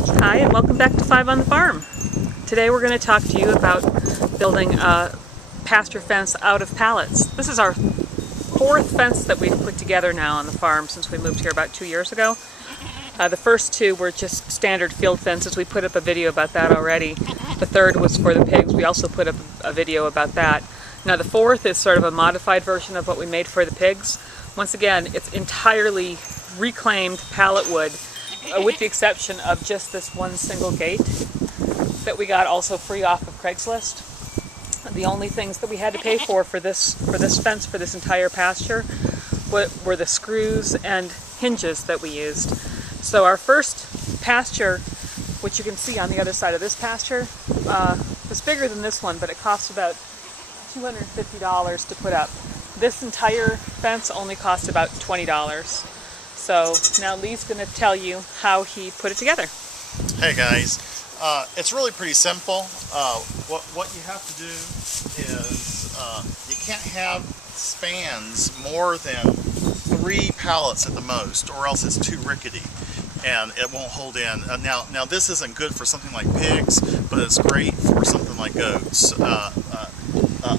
Hi, and welcome back to 5 on the Farm. Today we're going to talk to you about building a pasture fence out of pallets. This is our fourth fence that we've put together now on the farm since we moved here about 2 years ago. The first two were just standard field fences. We put up a video about that already. The third was for the pigs. We also put up a video about that. Now the fourth is sort of a modified version of what we made for the pigs. Once again, it's entirely reclaimed pallet wood, with the exception of just this one single gate that we got also free off of Craigslist. The only things that we had to pay for this fence for this entire pasture were the screws and hinges that we used. So our first pasture, which you can see on the other side of this pasture, was bigger than this one, but it cost about $250 to put up. This entire fence only cost about $20. So now Lee's going to tell you how he put it together. Hey guys, it's really pretty simple. What you have to do is you can't have spans more than 3 pallets at the most, or else it's too rickety and it won't hold in. Now this isn't good for something like pigs, but it's great for something like goats,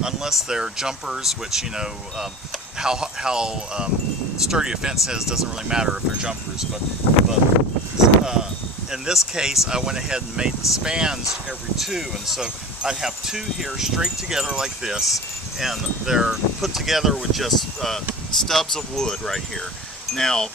unless they're jumpers, which, you know, how sturdy a fence is doesn't really matter if they're jumpers, but in this case I went ahead and made the spans every 2, and so I have 2 here straight together like this, and they're put together with just stubs of wood right here. Now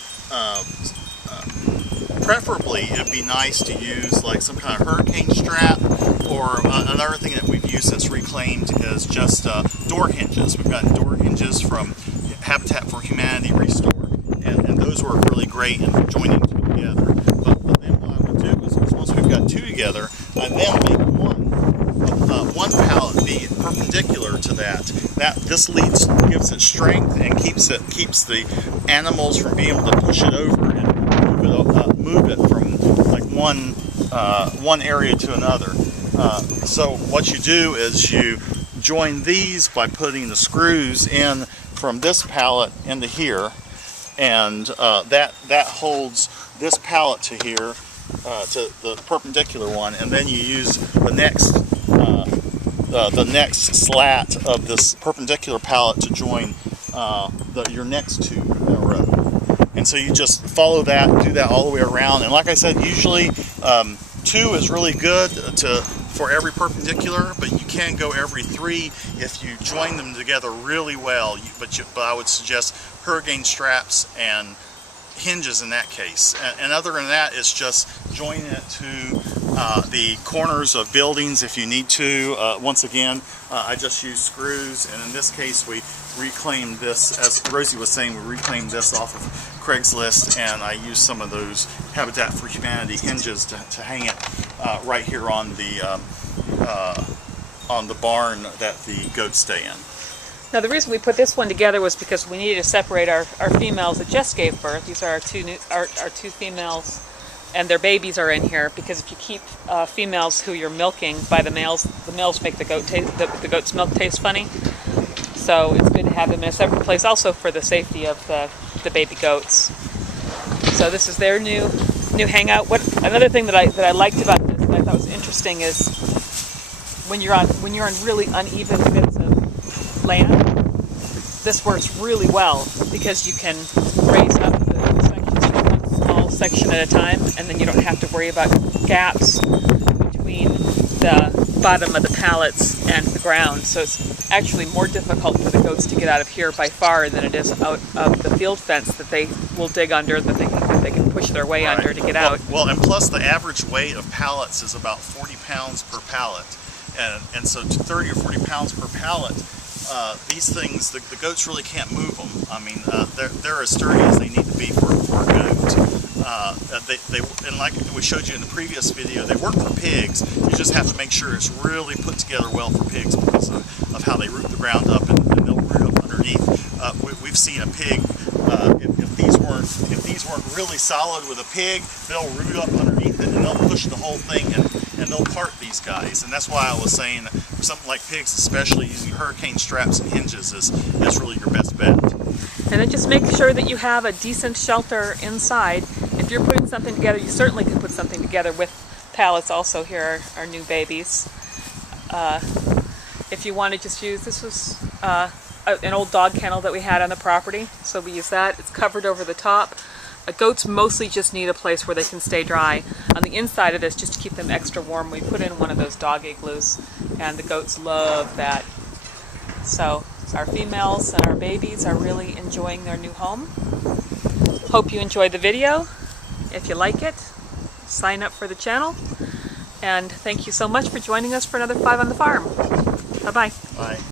preferably it'd be nice to use like some kind of hurricane strap, or another thing that we've used that's reclaimed is just door hinges. We've got door hinges from Habitat for Humanity Restore, and those work really great in joining 2 together. But then what I would do is once we've got 2 together, I then make one pallet be perpendicular to that. This gives it strength and keeps the animals from being able to push it over and move it from like one area to another. So what you do is you join these by putting the screws in from this pallet into here, and that holds this pallet to here, to the perpendicular one, and then you use the next slat of this perpendicular pallet to join your next 2 in a row. And so you just follow that, do that all the way around. And like I said, usually 2 is really good for every perpendicular, but you can go every 3 if you join them together really well. But I would suggest hurricane straps and hinges in that case. And other than that, it's just joining it to the corners of buildings if you need to. Once again, I just use screws, and in this case we reclaimed this, as Rosie was saying, we reclaimed this off of Craigslist, and I used some of those Habitat for Humanity hinges to hang it right here on the barn that the goats stay in. Now the reason we put this one together was because we needed to separate our females that just gave birth. These are our 2 females, and their babies are in here, because if you keep females who you're milking by the males make the goat's milk taste funny. So it's good to have them in a separate place, also for the safety of the baby goats. So this is their new hangout. Another thing that I liked about this that I thought was interesting is when you're on really uneven bits of land, this works really well, because you can raise up the sections from one small section at a time, and then you don't have to worry about gaps between the bottom of the pallets and the ground. So it's actually more difficult for the goats to get out of here by far than it is out of the field fence that they will dig under, that they can push their way under to get out. Well, and plus the average weight of pallets is about 40 pounds per pallet, and so 30 or 40 pounds per pallet. These things, the goats really can't move them. I mean, they're as sturdy as they need to be for a goat. And like we showed you in the previous video, they work for pigs. You just have to make sure it's really put together well for pigs, because of how they root the ground up, and they'll root up underneath. We've seen a pig, if these weren't really solid with a pig, they'll root up underneath it and they'll push the whole thing, and they'll part these guys. And that's why I was saying, for something like pigs especially, using hurricane straps and hinges is really your best bet. And then just make sure that you have a decent shelter inside. if you're putting something together, you certainly can put something together with pallets also. Here are our new babies. If you want to just use, this was an old dog kennel that we had on the property, so we use that. It's covered over the top. Goats mostly just need a place where they can stay dry. On the inside of this, just to keep them extra warm, we put in one of those dog igloos, and the goats love that. So our females and our babies are really enjoying their new home. Hope you enjoyed the video. If you like it, sign up for the channel. And thank you so much for joining us for another 5 on the Farm. Bye-bye. Bye.